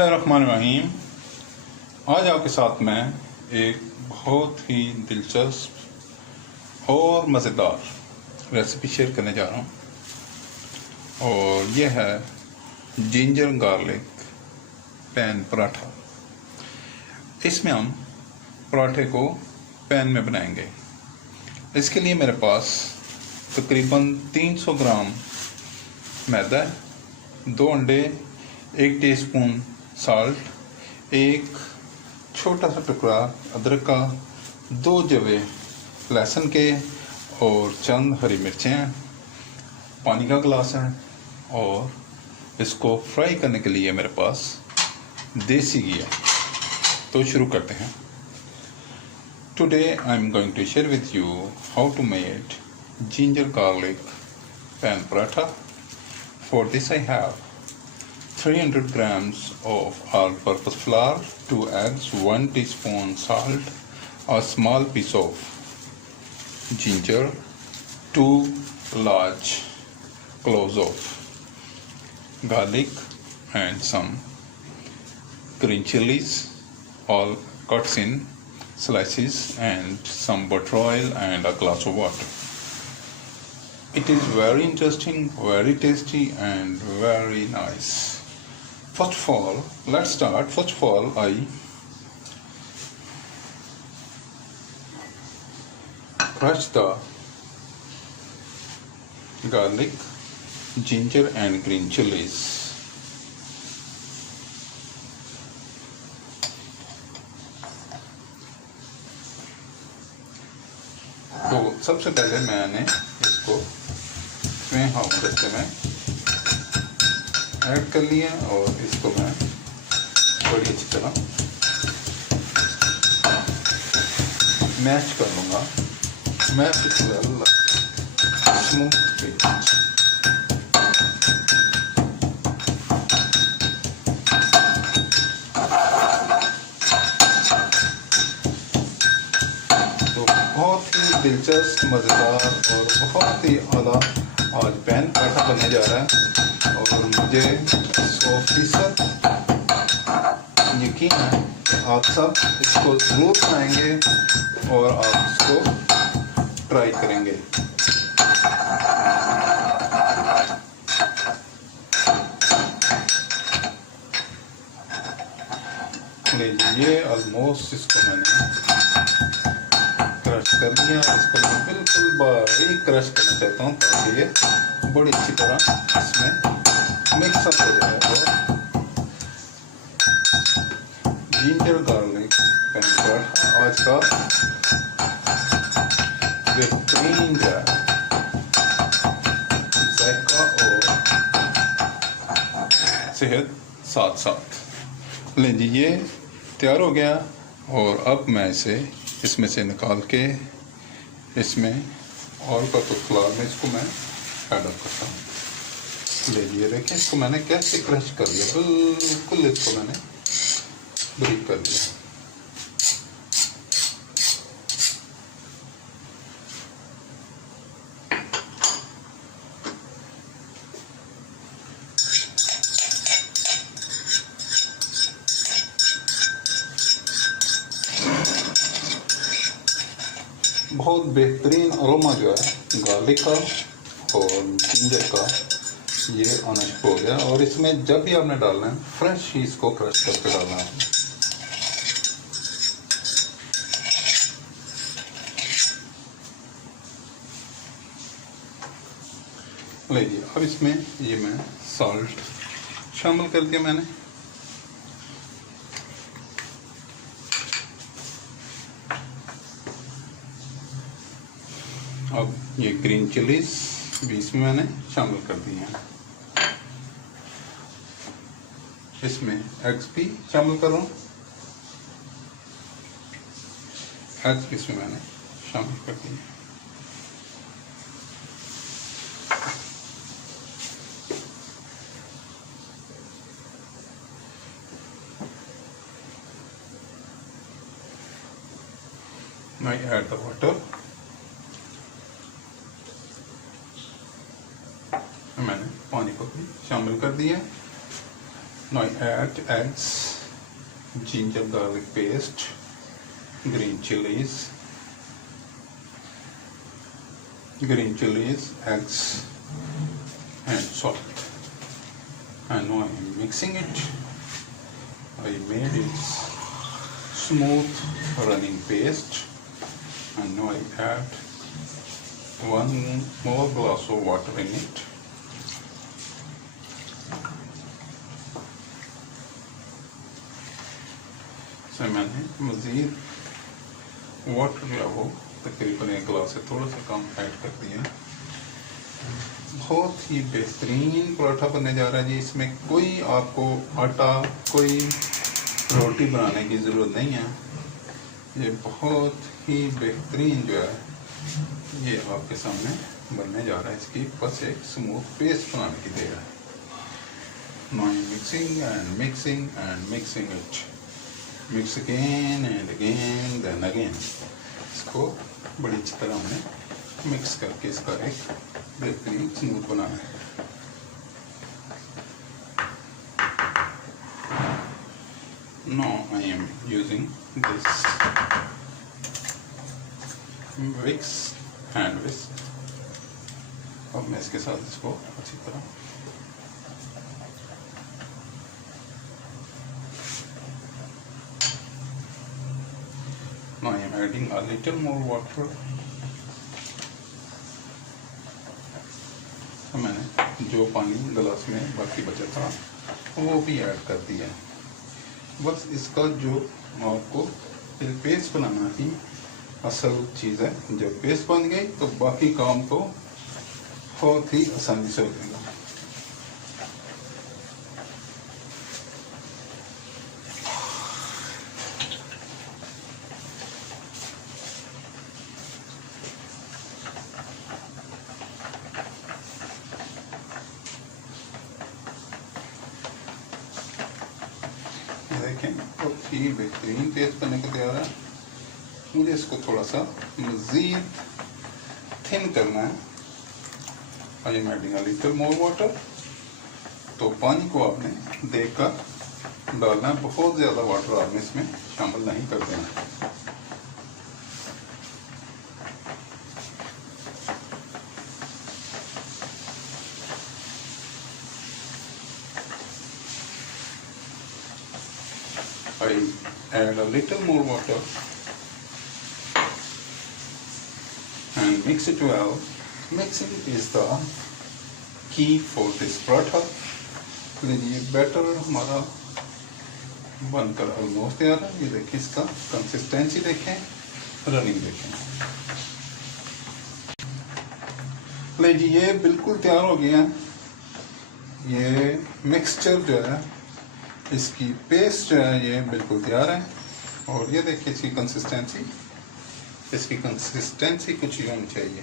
बिस्मिल्लाहिर्रहमानिर्रहीम। आज आपके साथ मैं एक बहुत ही दिलचस्प और मज़ेदार रेसिपी शेयर करने जा रहा हूँ, और यह है जिंजर गार्लिक पैन पराठा। इसमें हम पराठे को पैन में बनाएंगे। इसके लिए मेरे पास तकरीबन 300 ग्राम मैदा, 2 अंडे, 1 टीस्पून साल्ट, एक छोटा सा टुकड़ा अदरक का, 2 जवे लहसुन के और चंद हरी मिर्चें, पानी का गिलास है, और इसको फ्राई करने के लिए मेरे पास देसी घी है। तो शुरू करते हैं। Today I am going to share with you how to make ginger garlic pan paratha. For this I have 300 grams of all-purpose flour, 2 eggs, 1 teaspoon salt, a small piece of ginger, 2 large cloves of garlic, and some green chilies, all cuts in slices, and some butter oil and a glass of water. It is very interesting, very tasty, and very nice. First of all, let's start. First of all, I crush the garlic, ginger, and green chilies. तो सबसे पहले मैंने इसको इसमें हाथ में add कर लिया, और इसको मैं बड़ी अच्छी तरह मैश कर लूँगा। मैश स्मूथ तो बहुत ही दिलचस्प, मज़ेदार और बहुत ही आला आज पैन पराठा बनने जा रहा है, और मुझे 100% यकीन है कि आप सब इसको ज़रूर बनाएंगे और आप इसको ट्राई करेंगे। ये ऑलमोस्ट इसको मैंने क्रश कर लिया। इसको मैं बिल्कुल बारीक क्रश करना चाहता हूँ ताकि ये बड़ी अच्छी तरह इसमें मिक्सअप हो जाए और जिंजर गार्लिक पैन पराठा आज का बेहतरीन जायका और सेहत साथ साथ। लें जी, ये तैयार हो गया, और अब मैं इसे इसमें से निकाल के इसमें और फ्लावर में इसको मैं ऐड अप करता हूँ। ले लिए, देखिए इसको मैंने कैसे क्रश कर लिया, बिल्कुल इसको मैंने ब्रेक कर लिया। बहुत बेहतरीन अरोमा जो है गार्लिक का और जिंजर का ये आना शुरू हो गया, और इसमें जब भी आपने डालना है फ्रेश ही इसको क्रश करके डालना है। लीजिए, अब इसमें ये मैं सॉल्ट शामिल कर दिया मैंने। अब ये ग्रीन चिलीज भी इसमें मैंने शामिल कर दिए हैं। इसमें एग्स भी शामिल कर रहा हूँ। एग्स भी इसमें मैंने शामिल कर दिए। Now add the water. मैंने पानी को भी शामिल कर दिया। Now I add eggs, ginger garlic paste, green chilies, eggs and salt. And now I am mixing it. I made it smooth running paste, and now I add 1 more glass of water in it. So मैंने मज़ीद water जो है वो तकरीबन 1 गिलास से थोड़ा सा कम ऐड कर दिया। बहुत ही बेहतरीन पराठा बनने जा रहा है जी। इसमें कोई आपको आटा, कोई रोटी बनाने की ज़रूरत नहीं है। ये बहुत ही बेहतरीन जो है ये आपके सामने बनने जा रहा है। इसकी बस एक स्मूथ पेस्ट बनाने की देर है। Now mixing and mixing and mixing it. Mix again and again, then again. इसको बड़ी अच्छी तरह हमने मिक्स करके इसका एक बेहतरीन स्मूथ बनाना है। Now I am using this hand whisk. अब मैं इसके साथ इसको अच्छी तरह Now I am adding a little more water. मैंने जो पानी गिलास में बाकी बचा था वो भी ऐड कर दिया। बस इसका जो आपको पेस्ट बनाना ही असल चीज़ है। जब पेस्ट बन गई तो बाकी काम तो बहुत ही आसानी से हो जाएगा। देखें बहुत ही बेहतरीन पेस्ट बनने को तैयार है। मुझे इसको थोड़ा सा मज़ीद थिन करना है। I am adding a little more water. तो पानी को आपने देखकर डालना है, बहुत ज़्यादा वाटर आपने इसमें शामिल नहीं कर देना। I add a little more water and mix it well. Mixing is the key for this paratha. लीजिए बैटर हमारा बनकर ऑलमोस्ट तैयार है। ये देखिए इसका कंसिस्टेंसी देखें, रनिंग देखें। लीजिए ये बिल्कुल तैयार हो गया है। ये मिक्सचर जो है, इसकी पेस्ट जो है ये बिल्कुल तैयार है। और ये देखिए इसकी कंसिस्टेंसी कुछ यूँ होनी चाहिए।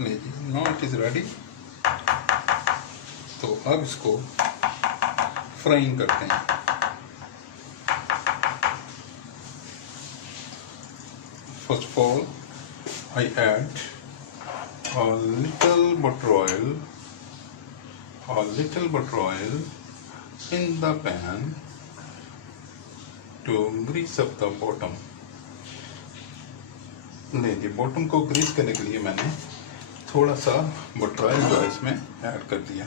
लीजिए नाउ इट इज़ रेडी। तो अब इसको फ्राइंग करते हैं। First of all I add a little butter oil in the pan to grease up the bottom. लीजिए बॉटम को ग्रीस करने के लिए मैंने थोड़ा सा बटर ऑयल जो है इसमें ऐड कर दिया।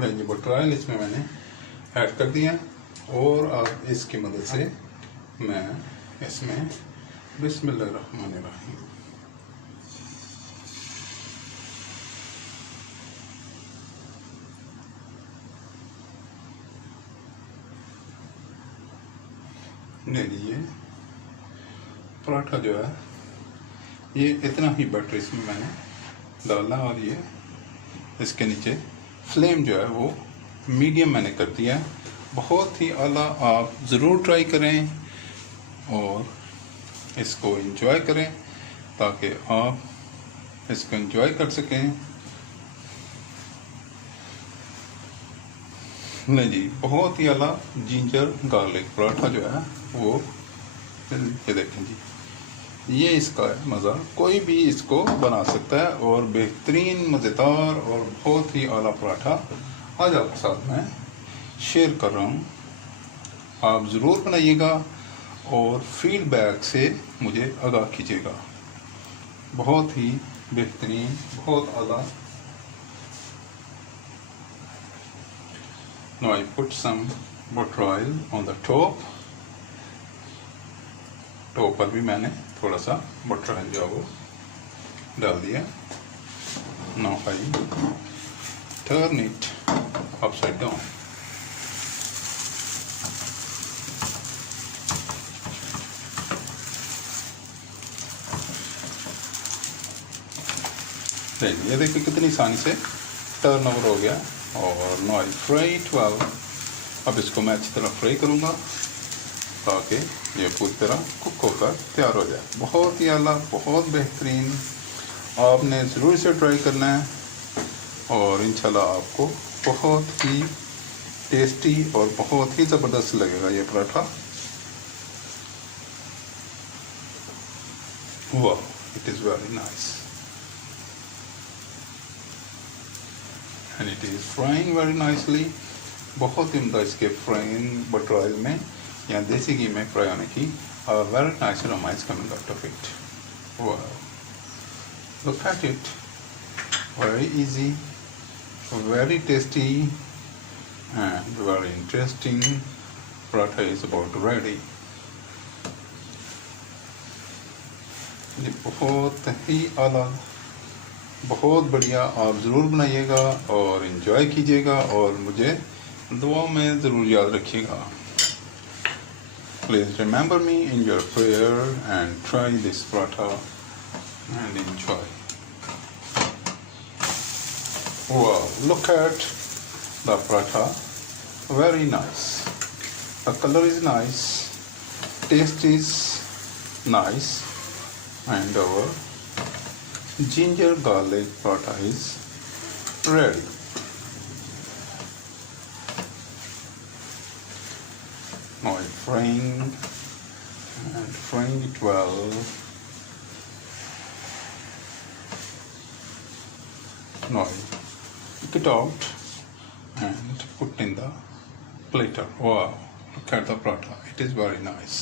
लीजिए बटर ऑयल इसमें मैंने ऐड कर दिया और अब इसकी मदद से मैं इसमें बिस्मिल्लाहिर्रहमानिर्रहीम लीजिए पराठा जो है ये इतना ही बटर इसमें मैंने डाला और ये इसके नीचे फ्लेम जो है वो मीडियम मैंने कर दिया। बहुत ही आला, आप ज़रूर ट्राई करें और इसको एंजॉय करें ताकि आप इसको एंजॉय कर सकें। नहीं जी बहुत ही आला जिंजर गार्लिक पराठा जो है वो ये देखें जी ये इसका है मज़ा। कोई भी इसको बना सकता है और बेहतरीन मज़ेदार और बहुत ही आला पराठा आज आपके साथ मैं शेयर कर रहा हूँ। आप ज़रूर बनाइएगा और फीडबैक से मुझे आगाह कीजिएगा। बहुत ही बेहतरीन, बहुत आला। Now I put some butter oil on the top. Top पर भी मैंने थोड़ा सा बटर है जो वो डाल दिया। Now I turn it upside down. ये देखिए कितनी आसानी से टर्न ओवर हो गया। और now I fry it well. अब इसको मैं अच्छी तरह फ्राई करूँगा ताकि ये पूरी तरह कुक होकर तैयार हो जाए। बहुत ही आला, बहुत बेहतरीन। आपने ज़रूर इसे ट्राई करना है और इंशाल्लाह आपको बहुत ही टेस्टी और बहुत ही ज़बरदस्त लगेगा ये पराठा। वाह, it is very nice and it is frying very nicely. बहुत ही उम्दा इसके फ्राइंग बटर ऑयल में या देसी घी में फ्राई होने की very nice aroma is coming out of it. वाह, look at it, very easy, very tasty and very interesting. Paratha is about ready. ये बहुत ही आला, बहुत बढ़िया। आप ज़रूर बनाइएगा और इन्जॉय कीजिएगा और मुझे दुआ में ज़रूर याद रखिएगा। Please remember me in your prayer and try this paratha and enjoy. Wow, look at the paratha, very nice. The color is nice, taste is nice, and our ginger garlic paratha is ready. Now I'm frying it well. Now I take it out and put in the platter. Wow, look at the paratha. It is very nice.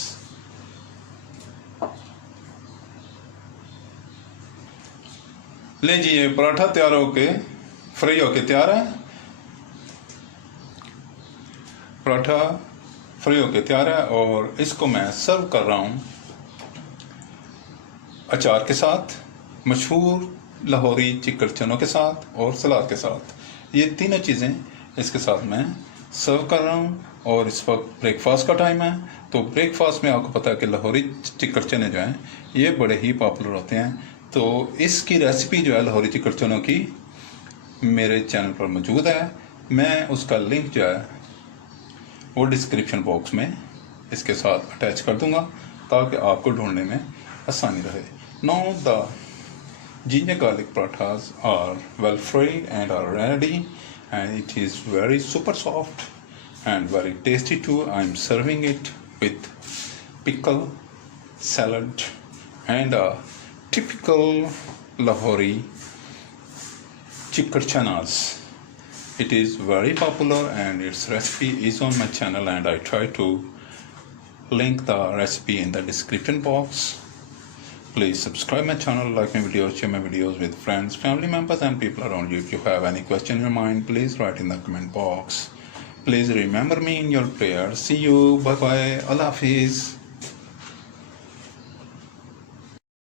ले जी, ये पराठा तैयार होके fry होके तैयार है। Paratha fry होके तैयार है और इसको मैं सर्व कर रहा हूँ अचार के साथ, मशहूर लाहौरी चिकन चनों के साथ और सलाद के साथ। ये तीनों चीज़ें इसके साथ मैं सर्व कर रहा हूँ। और इस वक्त ब्रेकफास्ट का टाइम है, तो ब्रेकफास्ट में आपको पता है कि लाहौरी चिकन चने जो हैं ये बड़े ही पॉपुलर होते हैं। तो इसकी रेसिपी जो है लाहौरी चिकन चनों की मेरे चैनल पर मौजूद है। मैं उसका लिंक जो है वो डिस्क्रिप्शन बॉक्स में इसके साथ अटैच कर दूंगा ताकि आपको ढूंढने में आसानी रहे। Now the ginger garlic parathas are well fried and are ready, and it is very super soft and very tasty too. I'm serving it with pickle, salad, and a typical Lahori chikar chanas. It is very popular and its recipe is on my channel, and I try to link the recipe in the description box. Please subscribe my channel, like my videos, share my videos with friends, family members and people around you. If you have any question in your mind, please write in the comment box. Please remember me in your prayers. See you. Bye bye. Allah Hafiz.